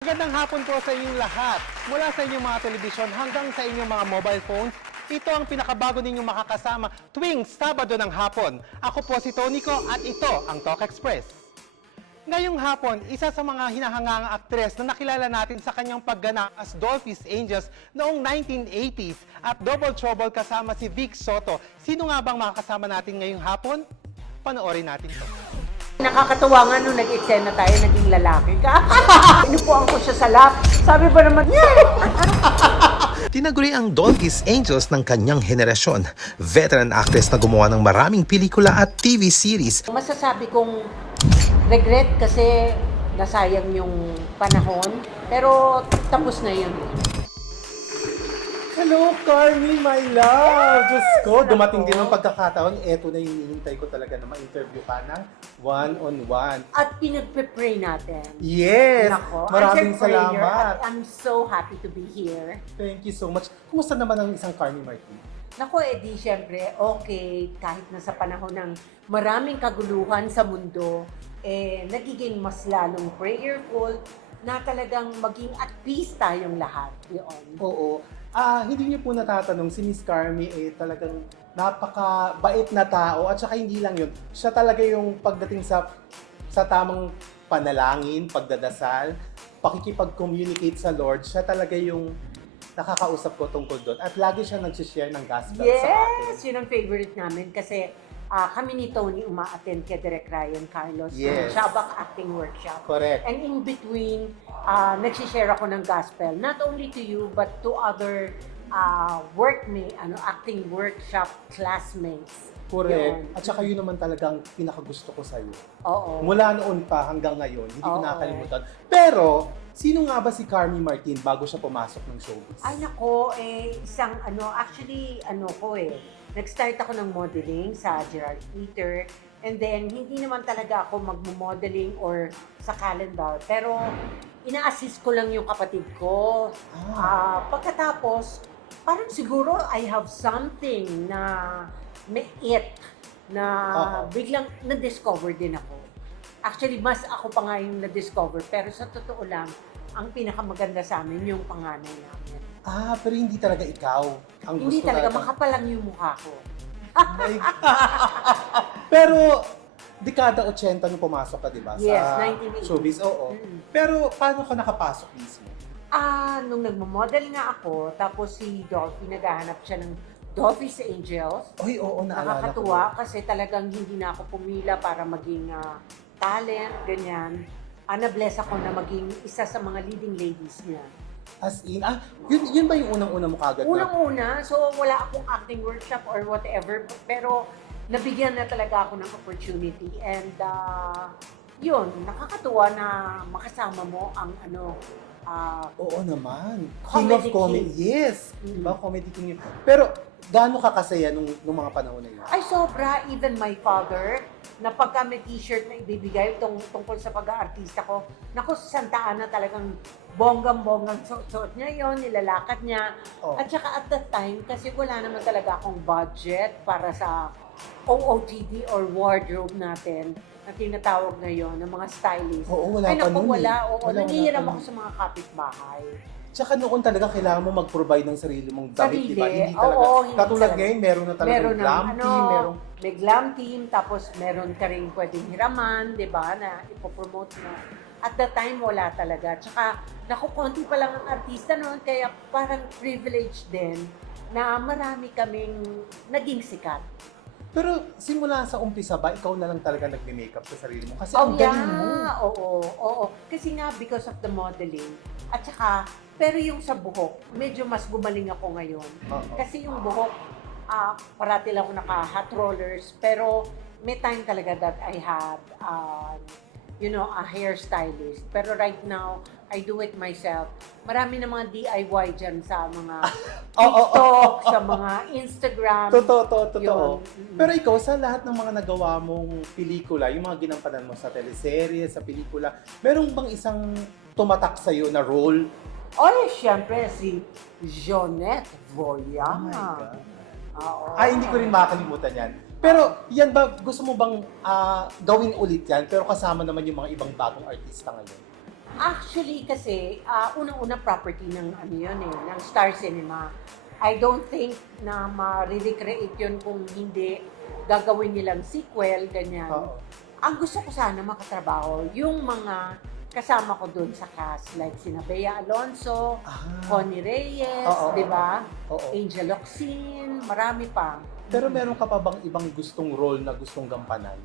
Magandang hapon po sa inyong lahat. Mula sa inyong mga telebisyon hanggang sa inyong mga mobile phones, ito ang pinakabago ninyong makakasama tuwing Sabado ng hapon. Ako po si Tonico at ito ang Talk Express. Ngayong hapon, isa sa mga hinahangang aktres na nakilala natin sa kanyang pagganap as Dolphy's Angels noong 1980s at Double Trouble kasama si Vic Soto. Sino nga bang makakasama natin ngayong hapon? Panoorin natin ito. Nakakatuwa nga nung nag-eksena tayo, naging lalaki ka. Inupuan ko siya sa lap. Sabi ba naman, Tinaguri ang Dolphy's Angels ng kanyang henerasyon. Veteran actress na gumawa ng maraming pelikula at TV series. masasabi kong regret kasi nasayang yung panahon. Pero tapos na yun. Hello, Carmi, my love! Diyos ko, dumating din ang pagkakataon. Eto na yung hinihintay ko talaga na ma-interview ka ng one-on-one. At pinagpe-pray natin. Yes! Nako, Maraming answered prayer salamat. at I'm so happy to be here. Thank you so much. Kumusta naman ang isang Carmi Martin? Nako, edi syempre, okay, kahit nasa panahon ng maraming kaguluhan sa mundo, nagiging mas lalong prayerful na talagang maging at peace tayong lahat. Yun. Oo. Hindi niyo po natatanong, si Miss Carmi talagang napaka-bait na tao at saka hindi lang yun. Siya talaga yung pagdating sa tamang panalangin, pagdadasal, pakikipag-communicate sa Lord, siya talaga yung nakakausap ko tungkol doon. At lagi siya nag-share ng gospel sa akin. Yes! Yun ang favorite namin kasi kami ni Tony uma-attend kay Direk Ryan Carlos ng Yes. Shabak Acting Workshop. Correct. And in between, nagsishare ako ng gospel, not only to you, but to other acting workshop classmates. Correct. Yun. At saka yun naman talagang pinakagusto ko sa'yo. Oo. Mula noon pa hanggang ngayon, hindi ko Oo. nakakalimutan. Pero, sino nga ba si Carmi Martin bago siya pumasok ng showbiz? Ay nako, isang nag-start ako ng modeling sa Gerard Theater. And then, hindi naman talaga ako magmo-modeling or sa calendar. Pero, ina-assist ko lang yung kapatid ko. Pagkatapos, parang siguro I have something na may it na biglang na-discover din ako. Actually, mas ako pa nga yung na-discover. Pero sa totoo lang, ang pinakamaganda sa amin yung panganay namin. Pero hindi talaga ikaw ang Hindi gusto talaga, natin. makapalang yung mukha ko. Pero, dekada 80 nung pumasok ka, di ba? Yes, sa 1980. showbiz, oo. Pero, paano ka nakapasok mismo? Nung nagmo-model nga ako, tapos si Dolphy, naghahanap siya ng Dolphy's Angels. Oy, oo, naalala Nakakatuwa ko. kasi talagang hindi na ako pumila para maging talent, ganyan. Na-bless ako na maging isa sa mga leading ladies niya. As in, yun ba yung unang-una mo kagad na? Unang-una, so wala akong acting workshop or whatever, pero nabigyan na talaga ako ng opportunity. And yun, nakakatuwa na makasama mo ang Oo naman. Comedy King of comedy. King. Yes. Diba? Comedy king yun. Pero, gaano ka kasaya nung mga panahon na yun? Ay, sobra. Even my father, na pagka may t-shirt na ibibigay tungkol sa pag-aartista ko, naku, sa Santa Ana talagang bonggang-bonggang suot niya yon, nilalakad niya. Oh. At saka at that time, kasi wala naman talaga akong budget para sa OOTD or wardrobe natin na tinatawag ngayon ng mga stylist. Oo, wala Ay, pa naku, nun eh. wala. Oo, Wala nangihiram pa ako nun. sa mga kapitbahay. Tsaka noon talaga kailangan mo mag-provide ng sarili mong damit, Sarili. di ba? Hindi talaga. Oo, hindi Katulad talaga. ngayon, meron na talaga Meron glam ng team, merong... may glam team, tapos meron ka rin pwedeng hiraman, di ba, na ipopromote mo. At that time, wala talaga. Tsaka, naku, konti pa lang ang artista noon, kaya parang privilege din na marami kaming naging sikat. Pero simula sa umpisa ba, ikaw na lang talaga nagme-makeup sa sarili mo? Kasi Oh, ang galing mo. Oo. Kasi nga, because of the modeling. At saka, pero yung sa buhok, medyo mas gumaling ako ngayon. Oo. Kasi yung buhok, parati lang ako naka-hot rollers, pero may time talaga that I had, a hairstylist. Pero right now, I do it myself. Marami na mga DIY dyan sa mga TikTok, sa mga Instagram. Totoo. Yun. Pero ikaw, sa lahat ng mga nagawa mong pelikula, yung mga ginampanan mo sa teleserye, sa pelikula, meron bang isang tumatak sa'yo na role? Siyempre, si Jonette Voya. Oh my God. Oo. Hindi ko rin makakalimutan yan. Pero yan ba, gusto mo bang gawin ulit yan, pero kasama naman yung mga ibang bagong artista ngayon? Actually, kasi, unang-una property ng ano yun ng Star Cinema. I don't think na ma-recreate yun kung hindi gagawin nilang sequel, ganyan. Oo. Ang gusto ko sana makatrabaho, yung mga kasama ko doon sa cast, like sina Bea Alonso, Connie Reyes, Oo, di ba? Oo. Angel Locsin, marami pa. Pero meron ka pa bang ibang gustong role na gustong gampanan?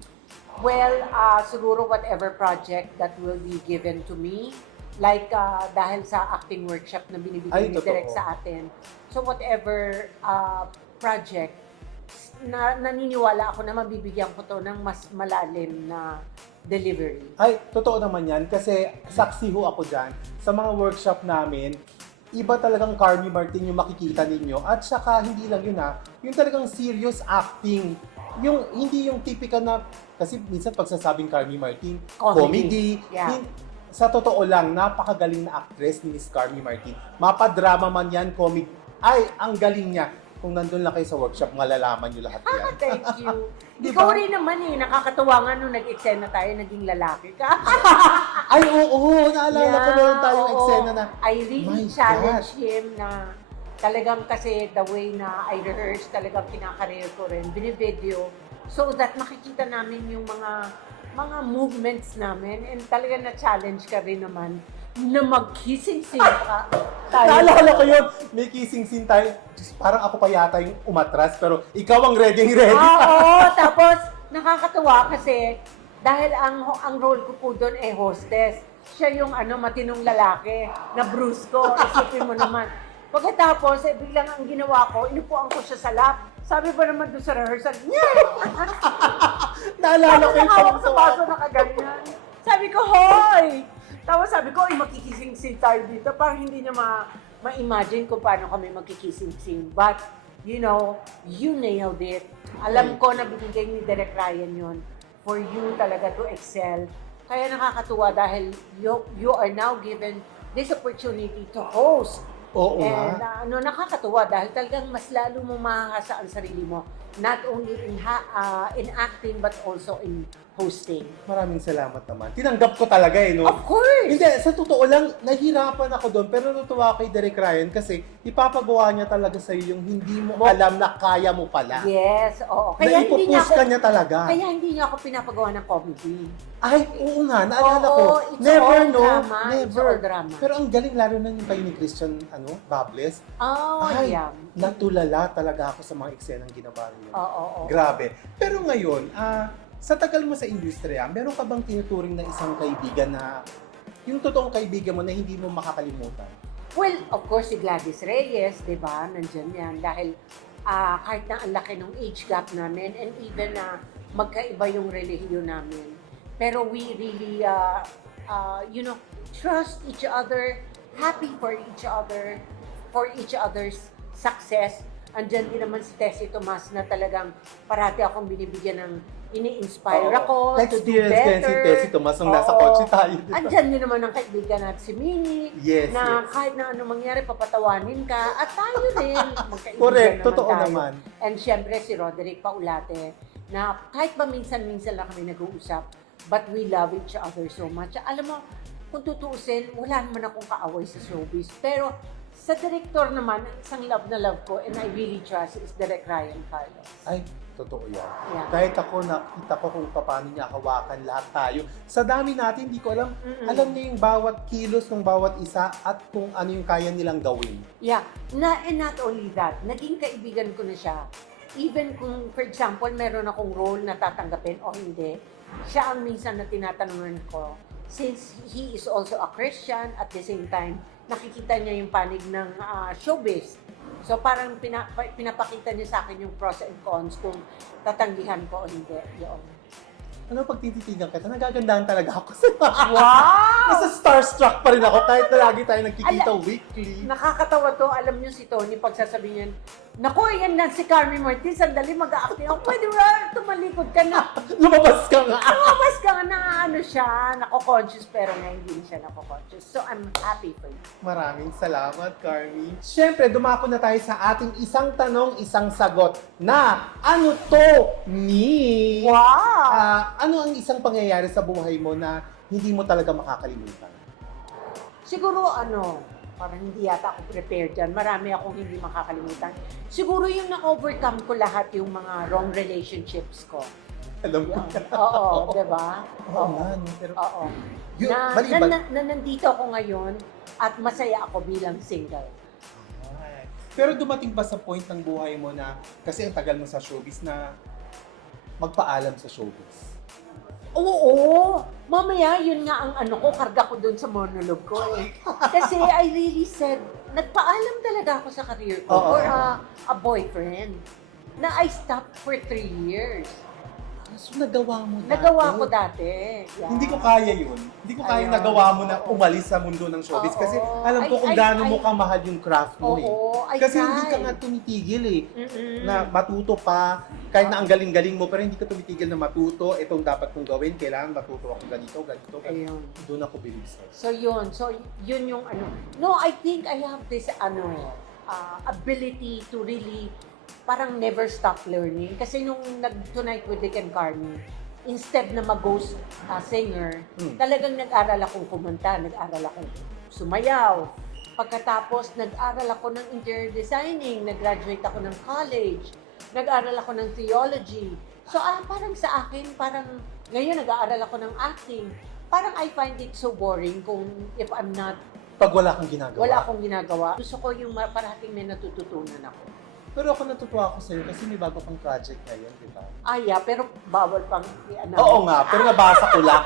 Well, siguro whatever project that will be given to me, like dahil sa acting workshop na binibigay Ay, ni Direk totoo. sa atin. So whatever project, naniniwala ako na mabibigyan ko to ng mas malalim na delivery. Ay, totoo naman yan kasi saksi ho ako dyan. Sa mga workshop namin, iba talagang Carmi Martin yung makikita ninyo. At saka hindi lang yun yung talagang serious acting. Yung, hindi yung typical na, kasi minsan pagsasabing Carmi Martin, comedy. Yeah. Sa totoo lang, napakagaling na actress ni Miss Carmi Martin. Mapadrama man yan, comedy. Ay, ang galing niya. Kung nandun lang kayo sa workshop, malalaman nyo lahat yan. Thank you. Di Ikaw ba? rin naman nakakatuwa nga nung nag-eksena tayo, naging lalaki ka. Ay, oo, naalala ko meron tayong oo. eksena na, I really My challenge him na talagang kasi the way na I rehearse, talagang kinakareer ko rin, binivideo, so that makikita namin yung mga movements namin and talagang na-challenge ka rin naman na mag-kissing scene ka. naalala ko yun, may kissing scene tayo. Diyos, parang ako pa yata yung umatras, pero ikaw ang ready. Oo, tapos nakakatuwa kasi dahil ang role ko po doon ay hostess. Siya yung matinong lalaki na brusko. Isipin mo naman. Pagkatapos, biglang ang ginawa ko, inupuan ko siya sa lap. Sabi ba naman doon sa rehearsal, Naalala ko yung nakawak sa pagkawa. baso nakaganyan. Sabi ko, hoy! Tapos sabi ko, makikissing scene tayo dito. Parang hindi niya ma-imagine kung paano kami magkikissing scene. But, you nailed it. Alam ko na binigay ni Direk Ryan yun for you talaga to excel. Kaya nakakatuwa dahil you are now given this opportunity to host. Oo And nga. nakakatuwa dahil talagang mas lalo mo mahahasa ang sarili mo. Not only in acting but also in hosting. Maraming salamat naman. Tinanggap ko talaga no? Of course! Hindi, sa totoo lang, nahihirapan ako doon. Pero natuwa kay Direk Ryan kasi ipapagawa niya talaga sa'yo yung hindi mo alam na kaya mo pala. Yes, oo. Na Kaya hindi niya ipupush ka niya talaga. Kaya hindi niya ako pinapagawa ng comedy. Ay, oo nga, naalala ko. Oo, it's Never, all no? drama. It's Never. all drama. Pero ang galing, lalo na yung kayo ni Christian, Bables. Oh, Ay, yeah. natulala talaga ako sa mga eksenang ginawa niyo. Oo. Grabe. Pero ngayon, sa tagal mo sa industriya, meron ka bang tinuturing na isang kaibigan na yung totoong kaibigan mo na hindi mo makakalimutan? Well, of course, si Gladys Reyes, di ba? Nandiyan yan. Dahil kahit na ang laki ng age gap namin and even na magkaiba yung relihiyon namin. Pero we really, trust each other, happy for each other's success. Andyan din naman si Tessie Tomas na talagang parati akong binibigyan ng ini-inspire ako to do Na-experience ko yan si better. Tessie Tomas nung nasa Oo. kotse tayo. Diba? Andyan din naman ang kaibigan natin si Minnie, Yes, na yes. kahit na ano mangyari, papatawanin ka. At tayo din, magkaibigan Correct, naman totoo tayo. naman. And syempre si Roderick Paulate, na kahit ba minsan-minsan lang kami nag-uusap, but we love each other so much. Alam mo, kung tutuusin, wala naman akong kaaway sa showbiz. Pero sa director naman, ang isang love na love ko, and I really trust, is Direk Ryan Carlos. Ay, totoo yan. Yeah. Kahit ako, nakita ko kung paano niya hawakan lahat tayo. Sa dami natin, hindi ko alam. Alam niya yung bawat kilos ng bawat isa at kung ano yung kaya nilang gawin. Yeah, and not only that, naging kaibigan ko na siya. Even kung, for example, meron akong role na tatanggapin o hindi, siya ang minsan na tinatanungan ko. Since he is also a Christian, at the same time, nakikita niya yung panig ng showbiz. So parang pinapakita niya sa akin yung pros and cons kung tatanggihan ko o hindi. Yun. Ano pag tititigan kita, nagagandahan talaga ako sa Wow! Nasa starstruck pa rin ako kahit na lagi tayo nagkikita weekly. Nakakatawa to. Alam niyo si Tony, pag sasabihin niyan, naku, yan na si Carmi Martin, sandali mag-a-acting ako. Pwede ba, tumalikod ka na. Lumabas ka nga. Lumabas ka na siya, nako-conscious, pero ngayon hindi siya nako-conscious. So, I'm happy for you. Maraming salamat, Carmi. Siyempre, dumako na tayo sa ating isang tanong, isang sagot na ano to ni? Wow! Ano ang isang pangyayari sa buhay mo na hindi mo talaga makakalimutan? Siguro parang hindi yata ako prepared dyan. Marami akong hindi makakalimutan. Siguro yung na-overcome ko lahat yung mga wrong relationships ko. Alam mo. Yan. Oo, diba? Oo nga, no? Pero, Oo. yun, Na, maliban. na nandito ako ngayon at masaya ako bilang single. Ay. Pero dumating ba sa point ng buhay mo na, kasi ang tagal mo sa showbiz na magpaalam sa showbiz? Oo, mamaya yun nga ang ko, karga ko dun sa monologue ko eh. Kasi I really said, nagpaalam talaga ako sa career ko Oo. for a boyfriend na I stopped for 3 years. So, nagawa mo dati? Nagawa ko dati. Yeah. Hindi ko kaya yun. Hindi ko kaya Ayun. nagawa mo na umalis sa mundo ng showbiz. Oo. Kasi alam ko kung gaano mo kamahal yung craft mo Oo, eh. I Kasi hindi ka tried. nga tumitigil eh. Mm-mm. Na matuto pa, kahit na ang galing-galing mo, pero hindi ka tumitigil na matuto. Itong dapat kong gawin, kailangan matuto ako ganito. Ayun. Doon ako believe sa'yo. So yun. So yun yung No, I think I have this ability to really parang never stop learning. Kasi nung Tonight with Dick and Carmi, instead na mag-ghost singer, talagang nag-aral akong kumanta, nag-aral akong sumayaw. Pagkatapos, nag-aral ako ng interior designing, nag-graduate ako ng college, nag-aral ako ng theology. So parang sa akin, parang ngayon nag-aaral ako ng acting. Parang I find it so boring kung if I'm not, Pag wala kang ginagawa. wala akong ginagawa. Gusto ko yung parating may natututunan ako. Pero ako natutuwa ako sa'yo kasi may bago kang project ngayon, di ba? Pero bawal pang Oo nga, pero nabasa ko lang.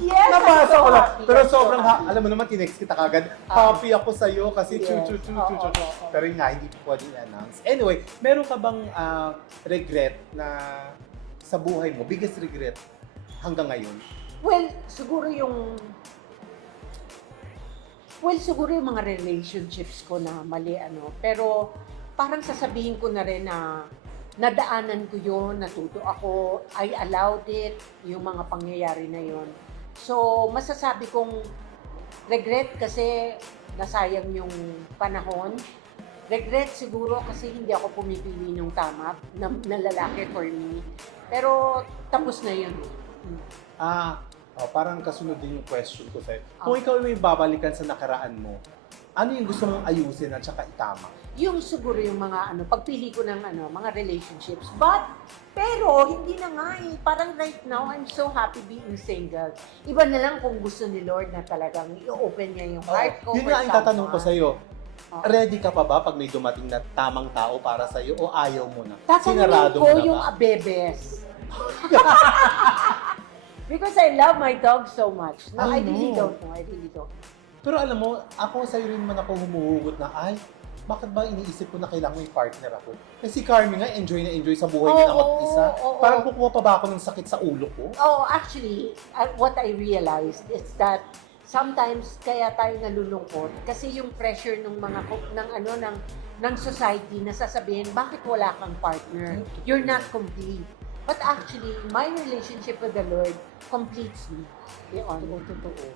Yes! Nabasa ko lang. happy. Pero I'm so sobrang, happy. alam mo naman, tinext kita kagad. Happy ako sa'yo kasi Yes. chu. Oo. Pero yun nga, hindi ko pwedeng i-announce. Anyway, meron ka bang regret na sa buhay mo, biggest regret hanggang ngayon? Well, siguro yung mga relationships ko na mali pero parang sasabihin ko na rin na nadaanan ko yun, natuto ako, I allowed it, yung mga pangyayari na yun. So, masasabi kong regret kasi nasayang yung panahon. Regret siguro kasi hindi ako pumipili ng tama na lalaki for me. Pero tapos na yun. Parang kasunod din yung question ko sa'yo. Kung ikaw may babalikan sa nakaraan mo, ano yung gusto mong ayusin at saka itama? Yung siguro yung mga pagpili ko ng mga relationships. Pero hindi na nga eh. Parang right now, I'm so happy being single. Iba na lang kung gusto ni Lord na talagang i-open niya yung heart ko. Yun for nga ang tatanong ko someone. sa'yo. Oo. Ready ka pa ba pag may dumating na tamang tao para sa'yo o ayaw mo na? Tatanungin Sinarado ko mo na yung ba? abebes. Because I love my dog so much. No, I really don't know. I really don't. Pero alam mo, ako sa'yo rin naman ako humuhugot na, bakit ba iniisip ko na kailangan may partner ako? Kasi si Carmi nga, enjoy na enjoy sa buhay niya na mag-isa. Oo. Parang kukuha pa ba ako ng sakit sa ulo ko? Oh, actually, what I realized is that sometimes kaya tayo nalulungkot kasi yung pressure ng ng society na sasabihin, bakit wala kang partner? You're not complete. But actually, my relationship with the Lord completes me. Totoo.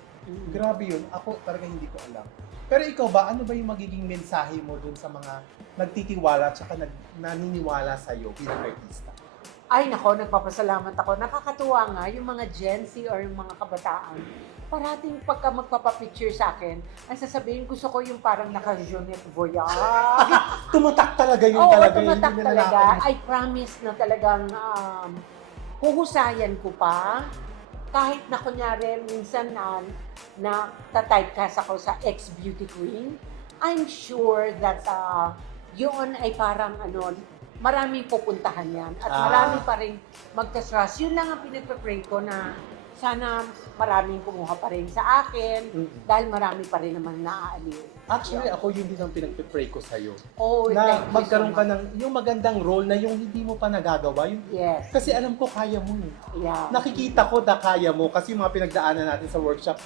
Grabe yun. Ako talaga hindi ko alam. Pero ikaw ba, ano ba yung magiging mensahe mo dun sa mga nagtitiwala at saka naniniwala sa'yo bilang artista? Ay nako, nagpapasalamat ako. Nakakatuwa nga yung mga Gen Z or yung mga kabataan. Parating pagka magpapapicture sa akin, ang sasabihin, gusto ko yung parang naka-Jeanette Voyage. Tumatak talaga yun Oo, talaga. tumatak hindi na talaga. nakakalimutan. I promise na talagang huhusayan ko pa. Kahit na kunyari, minsan na typecast ako sa ex-beauty queen, I'm sure that yun ay parang maraming pupuntahan yan. At marami pa rin magtatrust. Yun lang ang pinagpe-pray ko na sana maraming kumuha pa rin sa akin dahil marami pa rin naman naaaliw. Actually, ako yun din ang pinagpipray ko sa'yo. Oh, Na thank you magkaroon so ka much. ng yung magandang role na yung hindi mo pa nagagawa. Yung, Yes. kasi alam ko kaya mo eh. Yeah. Nakikita ko na kaya mo kasi yung mga pinagdaanan natin sa workshop,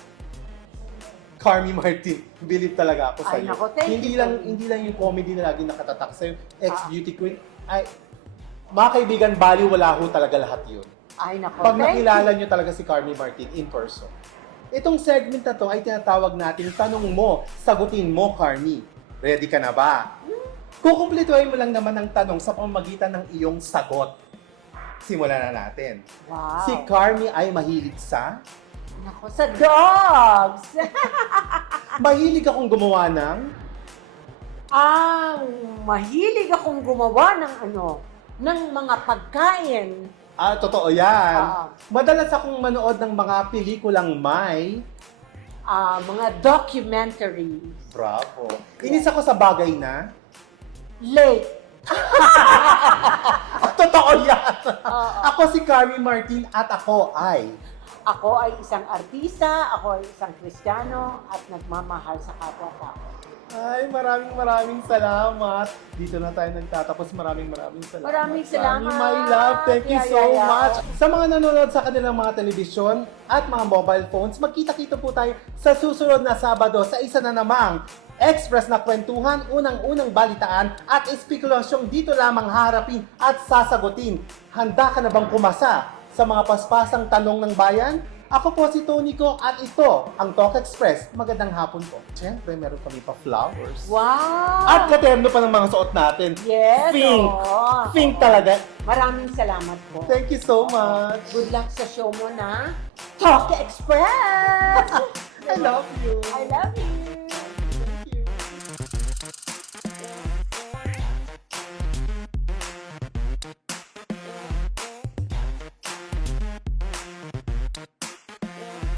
Carmi Martin, believe talaga ako Ay, sa'yo. nako, thank you, Carmi. Hindi lang yung comedy na lagi nakatatak sa'yo, ex-beauty queen. Ay, mga kaibigan, baliw wala ho talaga lahat yun. Ay, nako. Pag Thank nakilala you. nyo talaga si Carmi Martin in person. Itong segment na to ay tinatawag natin, tanong mo, sagutin mo, Carmi. Ready ka na ba? Kukumpletuhin mo lang naman ang tanong sa pamamagitan ng iyong sagot. Simulan na natin. Wow. Si Carmi ay mahilig sa Nako, sa dogs! Mahilig akong gumawa ng... Mahilig akong gumawa ng mga pagkain. Totoo yan. Oo. Madalas akong manood ng mga pelikulang may... Mga documentaries. Bravo. Inis ako sa bagay na... Late. Totoo yan. Oo. Ako si Carrie Martin at ako ay... Ako ay isang artista, ako ay isang Kristiyano at nagmamahal sa kapwa-tao. Ay, maraming salamat. Dito na tayo nagtatapos. Maraming salamat. Maraming salamat. Carrie, my love, thank you so Yeah. much. Sa mga nanonood sa kanilang mga telebisyon at mga mobile phones, magkita-kita po tayo sa susunod na Sabado sa isa na namang Express na kwentuhan, unang-unang balitaan at espekulasyong dito lamang harapin at sasagutin. Handa ka na bang pumasa sa mga paspasang tanong ng bayan? Ako po si Tony ko at ito ang Talk Express. Magandang hapon po. Siyempre, meron kami pa flowers. Wow! At katerno pa ng mga suot natin. Yes! Pink. oo. Pink talaga. Maraming salamat po. Thank you so much. Good luck sa show mo na Talk Express! I love you. I love you!